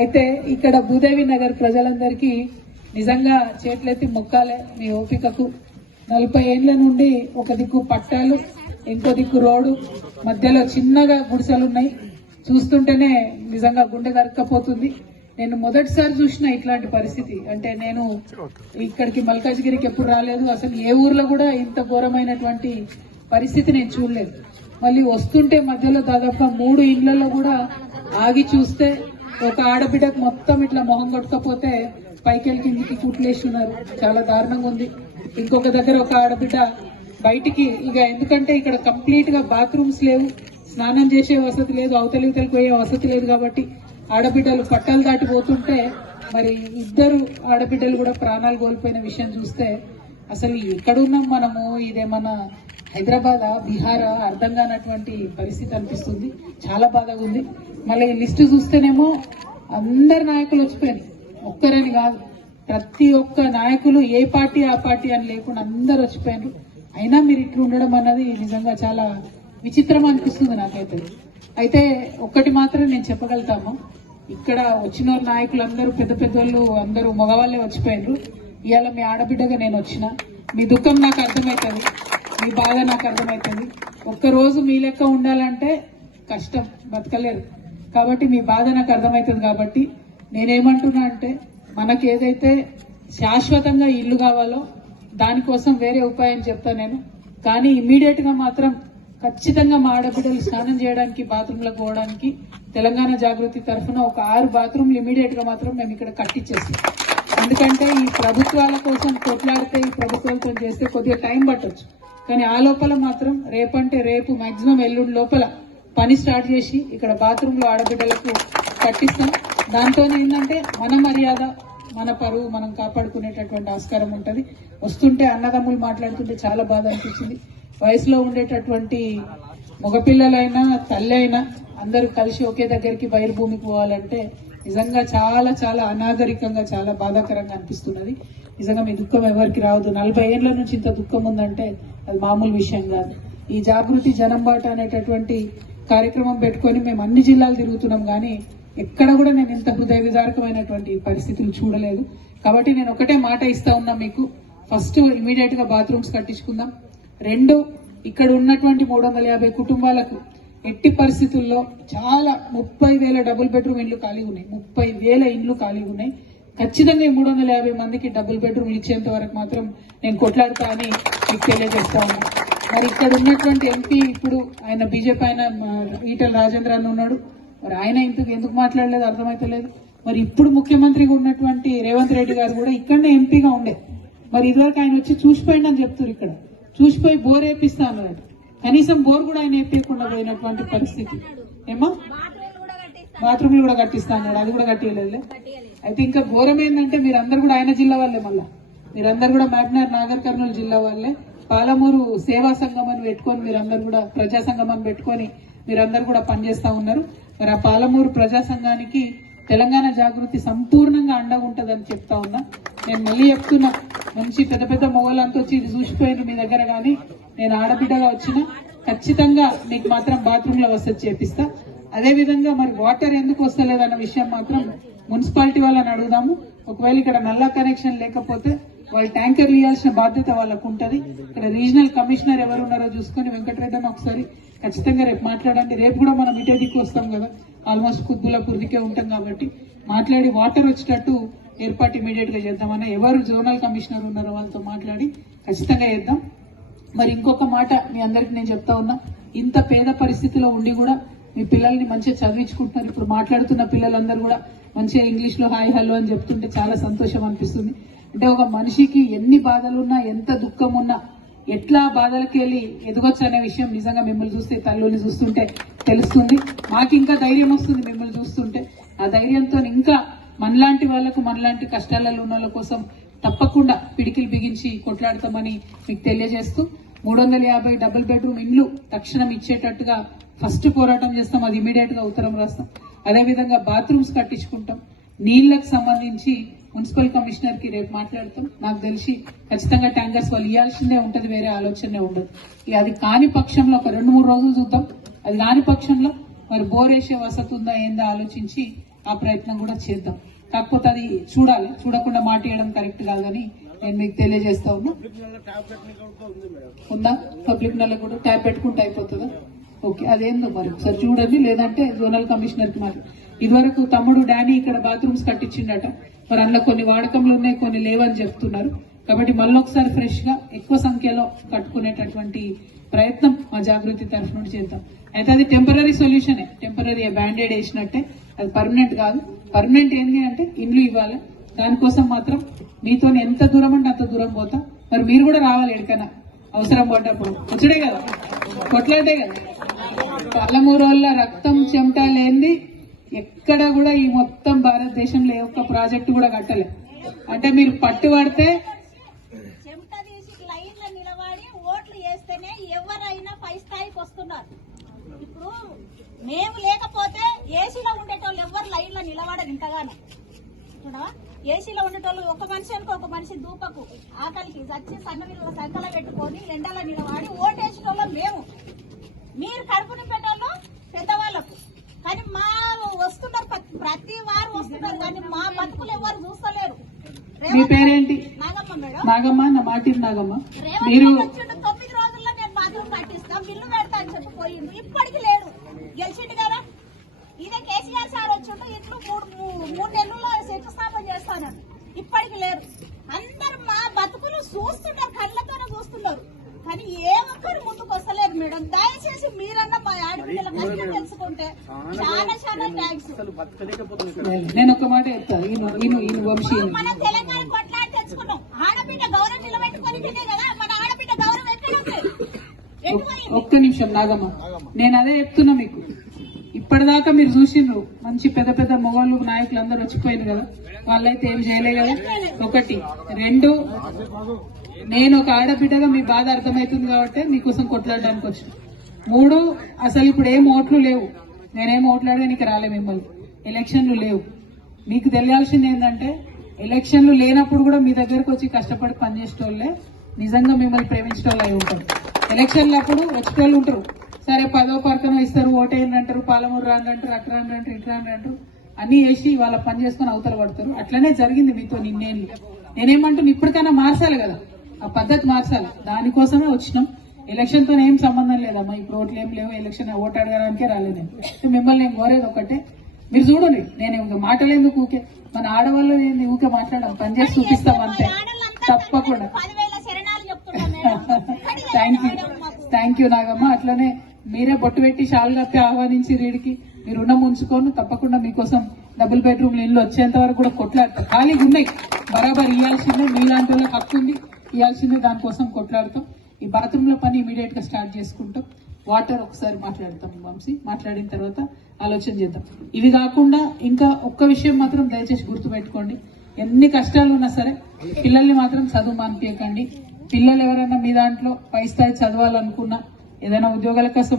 అయితే ఇక్కడ భూదేవి నగర్ ప్రజలందరికీ నిజంగా చేతులెత్తి మొక్కాలే మీ ఓపికకు. నలభై ఏండ్ల నుండి ఒక దిక్కు పట్టాలు ఇంకో దిక్కు రోడ్డు మధ్యలో చిన్నగా గుడిసెలున్నాయి. చూస్తుంటేనే నిజంగా గుండె దరక్కపోతుంది నేను మొదటిసారి చూసిన ఇట్లాంటి పరిస్థితి. అంటే నేను ఇక్కడికి మల్కాజ్గిరికి ఎప్పుడు రాలేదు. అసలు ఏ ఊర్లో కూడా ఇంత ఘోరమైనటువంటి పరిస్థితి నేను చూడలేదు. మళ్ళీ వస్తుంటే మధ్యలో దాదాపుగా మూడు ఇళ్ళలో కూడా ఆగి చూస్తే ఒక ఆడబిడ్డకు మొత్తం ఇట్లా మొహం కొట్టకపోతే పైకెళ్ళి కిందికి కుట్లేసి ఉన్నారు చాలా దారుణంగా ఉంది. ఇంకొక దగ్గర ఒక ఆడబిడ్డ బయటికి ఇక ఎందుకంటే ఇక్కడ కంప్లీట్గా బాత్రూమ్స్ లేవు. స్నానం చేసే వసతి లేదు అవతలి పోయే వసతి లేదు కాబట్టి ఆడబిడ్డలు పట్టాలు దాటిపోతుంటే మరి ఇద్దరు ఆడబిడ్డలు కూడా ప్రాణాలు కోల్పోయిన విషయం చూస్తే అసలు ఎక్కడున్నాం మనము? ఇదేమన్నా హైదరాబాద్ బీహారా? అర్థం కానటువంటి పరిస్థితి అనిపిస్తుంది. చాలా బాధగా ఉంది. మళ్ళీ లిస్ట్ లిస్టు చూస్తేనేమో అందరు నాయకులు వచ్చిపోయారు. ఒక్కరని కాదు. ప్రతి ఒక్క నాయకులు ఏ పార్టీ ఆ పార్టీ అని లేకుండా అందరు వచ్చిపోయారు. అయినా మీరు ఇట్లా ఉండడం అన్నది నిజంగా చాలా విచిత్రం అనిపిస్తుంది నాకైతే. అయితే ఒక్కటి మాత్రం నేను చెప్పగలుగుతాము ఇక్కడ వచ్చిన నాయకులు అందరూ పెద్ద పెద్దోళ్ళు అందరూ మగవాళ్ళే వచ్చిపోయారు. ఇవాళ మీ ఆడబిడ్డగా నేను వచ్చిన మీ దుఃఖం నాకు అర్థమవుతుంది మీ బాధ నాకు అర్థమవుతుంది ఒక్కరోజు మీ లెక్క ఉండాలంటే కష్టం బతకలేరు. కాబట్టి మీ బాధ నాకు అర్థమవుతుంది కాబట్టి నేనేమంటున్నా అంటే మనకి ఏదైతే శాశ్వతంగా ఇల్లు కావాలో దానికోసం వేరే ఉపాయం చెప్తా నేను. కానీ ఇమీడియట్గా మాత్రం ఖచ్చితంగా మా ఆడబిడ్డలు స్నానం చేయడానికి బాత్రూంలకు పోవడానికి తెలంగాణ జాగృతి తరఫున ఒక ఆరు బాత్రూమ్లు ఇమీడియట్గా మాత్రం మేము ఇక్కడ కట్టించేస్తాం ఎందుకంటే ఈ ప్రభుత్వాల కోసం కొట్లాడితే ఈ ప్రభుత్వాలతో చేస్తే కొద్దిగా టైం పట్టొచ్చు. కానీ ఆ లోపల మాత్రం రేపంటే రేపు మాక్సిమం ఎల్లుండి లోపల పని స్టార్ట్ చేసి ఇక్కడ బాత్రూంలో ఆడబిడ్డలకు కట్టిస్తాం. దాంతో ఏంటంటే మన మర్యాద మన పరువు మనం కాపాడుకునేటటువంటి ఆస్కారం ఉంటుంది. వస్తుంటే అన్నదమ్ములు మాట్లాడుతుంటే చాలా బాధ అనిపించింది. వయసులో ఉండేటటువంటి మగపిల్లలైనా తల్లి అయినా అందరూ కలిసి ఒకే దగ్గరికి బయలుభూమికి పోవాలంటే నిజంగా చాలా చాలా అనాగరికంగా చాలా బాధాకరంగా అనిపిస్తున్నది. నిజంగా మీ దుఃఖం ఎవరికి రావద్దు. నలభై ఏళ్ళ నుంచి ఇంత దుఃఖం ఉందంటే అది మామూలు విషయం కాదు. ఈ జాగృతి జనం బాట అనేటటువంటి కార్యక్రమం పెట్టుకొని మేము అన్ని జిల్లాలు తిరుగుతున్నాం కానీ ఎక్కడ కూడా నేను ఇంత హృదయ విదారకమైనటువంటి పరిస్థితులు చూడలేదు. కాబట్టి నేను ఒకటే మాట ఇస్తా ఉన్నా మీకు. ఫస్ట్ ఇమీడియట్గా బాత్రూమ్స్ కట్టించుకుందాం. రెండు ఇక్కడ ఉన్నటువంటి మూడు వందల యాభై కుటుంబాలకు ఎట్టి పరిస్థితుల్లో చాలా ముప్పై వేల డబుల్ బెడ్రూమ్ ఇండ్లు ఖాళీ ఉన్నాయి. ముప్పై వేల ఇండ్లు ఖాళీ ఉన్నాయి. ఖచ్చితంగా మూడు వందల యాభై మందికి డబుల్ బెడ్రూమ్ ఇచ్చేంత వరకు మాత్రం నేను కొట్లాడతా అని మీకు తెలియజేస్తాను మరి ఇక్కడ ఉన్నటువంటి ఎంపీ ఇప్పుడు ఆయన బీజేపీ ఆయన ఈటల రాజేంద్ర అని ఉన్నాడు. మరి ఆయన ఇంతకు ఎందుకు మాట్లాడలేదు? అర్థమైతలేదు. మరి ఇప్పుడు ముఖ్యమంత్రిగా ఉన్నటువంటి రేవంత్ రెడ్డి గారు కూడా ఇక్కడనే ఎంపీగా ఉండే. మరి ఇదివరకు ఆయన వచ్చి చూసిపోయింది అని చెప్తారు ఇక్కడ. చూసిపోయి బోర్ అన్నాడు కనీసం బోర్ కూడా ఆయన వేపించకుండా పోయినటువంటి పరిస్థితి. ఏమో బాత్రూమ్లు కూడా కట్టిస్తా అన్నాడు. అది కూడా కట్టియలేదు అయితే ఇంకా ఘోరం ఏంటంటే మీరందరూ కూడా ఆయన జిల్లా వాళ్ళే మళ్ళా. మీరందరూ కూడా మ్యాగ్నర్ నాగర్ కర్నూలు జిల్లా వాళ్ళే. పాలమూరు సేవా సంఘం అని పెట్టుకొని మీరందరూ కూడా ప్రజా సంఘం అని పెట్టుకొని మీరందరూ కూడా పనిచేస్తా ఉన్నారు. మరి ఆ పాలమూరు ప్రజా సంఘానికి తెలంగాణ జాగృతి సంపూర్ణంగా అండగా ఉంటుందని చెప్తా ఉన్నా. నేను మళ్ళీ చెప్తున్నా మంచి పెద్ద పెద్ద మొగలంతా వచ్చి ఇది చూసిపోయిన మీ దగ్గర కానీ నేను ఆడబిడ్డగా వచ్చిన ఖచ్చితంగా మీకు మాత్రం బాత్రూమ్లో వసతి చేపిస్తా. అదే విధంగా మరి వాటర్ ఎందుకు వస్తలేదన్న విషయం మాత్రం మున్సిపాలిటీ వాళ్ళని అడుగుదాము. ఒకవేళ ఇక్కడ నల్ల కనెక్షన్ లేకపోతే వాళ్ళు ట్యాంకర్లు ఇవ్వాల్సిన బాధ్యత వాళ్ళకు ఉంటది. ఇక్కడ రీజనల్ కమిషనర్ ఎవరు ఉన్నారో చూసుకొని వెంకటరెడ్డి అని ఒకసారి ఖచ్చితంగా రేపు మాట్లాడండి. రేపు కూడా మనం ఇటే దిక్కు వస్తాం కదా. ఆల్మోస్ట్ కుద్బులాపూర్ దిక్కే ఉంటాం కాబట్టి మాట్లాడి వాటర్ వచ్చేటట్టు ఏర్పాటు ఇమీడియట్గా చేద్దామని ఎవరు జోనల్ కమిషనర్ ఉన్నారో వాళ్ళతో మాట్లాడి ఖచ్చితంగా చేద్దాం. మరి ఇంకొక మాట మీ అందరికి నేను చెప్తా ఉన్నా. ఇంత పేద పరిస్థితిలో ఉండి కూడా మీ పిల్లల్ని మంచిగా చదివించుకుంటున్నారు. ఇప్పుడు మాట్లాడుతున్న పిల్లలందరూ కూడా మంచిగా ఇంగ్లీష్లో హాయ్ హలో అని చెప్తుంటే చాలా సంతోషం అనిపిస్తుంది. అంటే ఒక మనిషికి ఎన్ని బాధలున్నా ఎంత దుఃఖం ఉన్నా ఎట్లా బాధలకి వెళ్ళి ఎదగొచ్చు అనే విషయం నిజంగా మిమ్మల్ని చూస్తే తల్లుల్ని చూస్తుంటే తెలుస్తుంది. మాకు ఇంకా ధైర్యం వస్తుంది మిమ్మల్ని చూస్తుంటే. ఆ ధైర్యంతో ఇంకా మనలాంటి వాళ్ళకు మనలాంటి కష్టాలలో ఉన్న వాళ్ళ కోసం తప్పకుండా పిడికిలు బిగించి కొట్లాడతామని మీకు తెలియజేస్తూ మూడు వందల యాభై డబుల్ బెడ్రూమ్ ఇండ్లు తక్షణం ఇచ్చేటట్టుగా ఫస్ట్ పోరాటం చేస్తాం. అది ఇమీడియట్గా ఉత్తరం రాస్తాం. అదేవిధంగా బాత్రూమ్స్ కట్టించుకుంటాం. నీళ్ళకు సంబంధించి మున్సిపల్ కమిషనర్కి రేపు మాట్లాడతాం. నాకు తెలిసి ఖచ్చితంగా ట్యాంకర్స్ వాళ్ళు ఇవ్వాల్సిందే ఉంటది వేరే ఆలోచనే ఉండదు. ఇక అది కాని పక్షంలో ఒక రెండు మూడు రోజులు చూద్దాం. అది కాని పక్షంలో మరి బోర్ వేసే వసతి ఉందా ఏందా ఆలోచించి ఆ ప్రయత్నం కూడా చేద్దాం. కాకపోతే అది చూడాలి. చూడకుండా మాట కరెక్ట్ కాదు కానీ నేను మీకు తెలియజేస్తా ఉన్నా. ఉందా పబ్లిక్ నెల కూడా ట్యాబ్ పెట్టుకుంటే అయిపోతుందా? ఓకే అదేందో మరి. ఒకసారి చూడండి లేదంటే జోనల్ కమిషనర్కి మరి. ఇదివరకు తమ్ముడు డానీ ఇక్కడ బాత్రూమ్స్ కట్టించిండట. మరి అందులో కొన్ని వాడకంలో ఉన్నాయి కొన్ని లేవని చెప్తున్నారు. కాబట్టి మళ్ళీ ఒకసారి ఫ్రెష్గా ఎక్కువ సంఖ్యలో కట్టుకునేటటువంటి ప్రయత్నం మా జాగృతి తరఫు నుండి చేద్దాం. అయితే అది టెంపరీ సొల్యూషన్ టెంపరీ బ్యాండేడ్ వేసినట్టే. అది పర్మనెంట్ కాదు. పర్మనెంట్ ఏంటి అంటే ఇండ్లు ఇవ్వాలి. దానికోసం మాత్రం మీతో ఎంత దూరం అంటే అంత దూరం పోతా. మరి మీరు కూడా రావాలి ఎక్కడికైనా. అవసరం పడ్డప్పుడు. వచ్చడే కదా. కొట్లాడే కదా. పల్లమూరు రక్తం చెమట లేనిది ఎక్కడ కూడా ఈ మొత్తం భారతదేశంలో ఏ ఒక్క ప్రాజెక్టు కూడా కట్టలే. అంటే మీరు పట్టు పడితే చెమట లైన్లో నిలబడి ఓట్లు వేస్తేనే ఎవరైనా పై స్థాయికి వస్తున్నారు. ఇప్పుడు మేము లేకపోతే ఏసీలో ఉండేటోళ్ళు ఎవరు లైన్లో నిలబడరు ఇంతగానో. చూడవా ఏసీలో ఉండేటోళ్ళు ఒక మనిషి అనుకో ఒక మనిషి దూపకు ఆకలికి చచ్చి సన్న విలువ సంకల పెట్టుకొని ఎండలో నిలబడి ఓటేసేటోళ్ళం మేము. మీరు కడుపుని పెట్టోళ్ళు పెద్దవాళ్ళకు. కానీ మా వస్తున్నారు ప్రతి- వారు వస్తున్నారు కానీ మా బతుకులు ఎవరు చూస్తలేరు. మీ పేరేంటి? నాగమ్మ మేడం. నాగమ్మ నా మాటిరు నాగమ్మ. మీరు రెడ్డి వచ్చిండు తొమ్మిది రోజుల్లో నేను బాత్రూమ్ కట్టిస్తాం బిల్లు పెడతా అని చెప్పి పోయిండు ఇప్పటికి లేడు గెలిచిండు కదా ఇదే కేసీఆర్ సార్ వచ్చిండు ఇట్లు మూడు మూ- మూడు నెలల్లో శంకుస్థాపన చేస్తానని ఇప్పటికి లేరు. అందరు మా బతుకులు చూస్తున్నారు కళ్ళతోనే చూస్తున్నారు. కానీ ఏ ఒక్కరు ముందుకు వస్తలేరు మేడం. దయచేసి మీరన్నా మా ఆడపిల్లల కష్టం తెలుసుకుంటే చాలా చాలా థ్యాంక్స్ నేను ఒక మాట మన తెలంగాణ కొట్లాడి తెచ్చుకున్నాం. ఆడబిడ్డ గౌరవం నిలబెట్టుకొని తినే కదా మన ఆడబిడ్డ గౌరవం ఎక్కడ ఉంది? ఒక్క నిమిషం నాగమ్మ. నేను అదే చెప్తున్నా మీకు. ఇప్పటిదాకా మీరు చూసిండ్రు. మంచి పెద్ద పెద్ద మొగోళ్ళు నాయకులు అందరూ వచ్చిపోయింది కదా. వాళ్ళైతే ఏం చేయలే కదా? ఒకటి. రెండు నేను ఒక ఆడబిడ్డగా మీ బాధ అర్థమవుతుంది కాబట్టి మీకోసం కొట్లాడడానికి వచ్చిన. మూడు అసలు ఇప్పుడు ఏం ఓట్లు లేవు. నేనేం ఓట్లాడడానికి రాలే మిమ్మల్ని. ఎలక్షన్లు లేవు. మీకు తెలియాల్సింది ఏంటంటే ఎలక్షన్లు లేనప్పుడు కూడా మీ దగ్గరకు వచ్చి కష్టపడి పనిచేసేటోళ్ళే నిజంగా మిమ్మల్ని ప్రేమించేటోళ్ళు అయి ఉంటారు. ఎలక్షన్లు అప్పుడు వచ్చేటోళ్ళు ఉంటారు. సరే పదో పరకన ఇస్తారు ఓటేయండి అంటారు పాలమూరు రాండి అంటారు అక్కడ రాండి అంటారు ఇట్లా రాండి అంటారు. అన్ని వేసి వాళ్ళ పని చేసుకుని అవతల పడతారు. అట్లనే జరిగింది మీతో నిన్నేళ్ళు నేనేమంటున్నా ఇప్పటికైనా మార్చాలి కదా? ఆ పద్ధతి మార్చాలి. దానికోసమే వచ్చినాం. ఎలక్షన్తో ఏం సంబంధం లేదమ్మా. ఇప్పుడు ఓట్లు ఏం లేవు. ఎలక్షన్ ఓటు అడగడానికే రాలేదు నేను. మిమ్మల్ని నేను కోరేది ఒకటే. మీరు చూడండి నేను ఇంకా మాటలేందుకు ఊకే? మన ఆడవాళ్ళు ఏంది ఊకే మాట్లాడడం? పని చేసి చూపిస్తాం అంతే. తప్పకుండా. Thank you thank you Nagamma. అట్లనే మీరే బొట్టు పెట్టి షాల్ కప్పి ఆహ్వానించి రీడికి. మీరు రుణం ఉంచుకొని తప్పకుండా మీకోసం డబుల్ బెడ్రూమ్ ఇల్లు వచ్చేంత వరకు కూడా కొట్లాడతాం. ఖాళీగా ఉన్నాయి. బరాబర్ ఇవ్వాల్సిందే మీలాంటి వాళ్ళకి హక్కు ఉంది. ఇవ్వాల్సిందే దానికోసం కొట్లాడతాం. ఈ బాత్రూమ్ పని ఇమీడియట్గా స్టార్ట్ చేసుకుంటాం. వాటర్ ఒకసారి మాట్లాడతాం వంశీ. మాట్లాడిన తర్వాత ఆలోచన చేద్దాం. ఇవి కాకుండా ఇంకా ఒక్క విషయం మాత్రం దయచేసి గుర్తుపెట్టుకోండి. ఎన్ని కష్టాలు ఉన్నా సరే పిల్లల్ని మాత్రం చదువు మానిపించకండి పిల్లలు ఎవరైనా మీ దాంట్లో పై స్థాయి చదవాలనుకున్నా ఏదైనా ఉద్యోగాల కోసం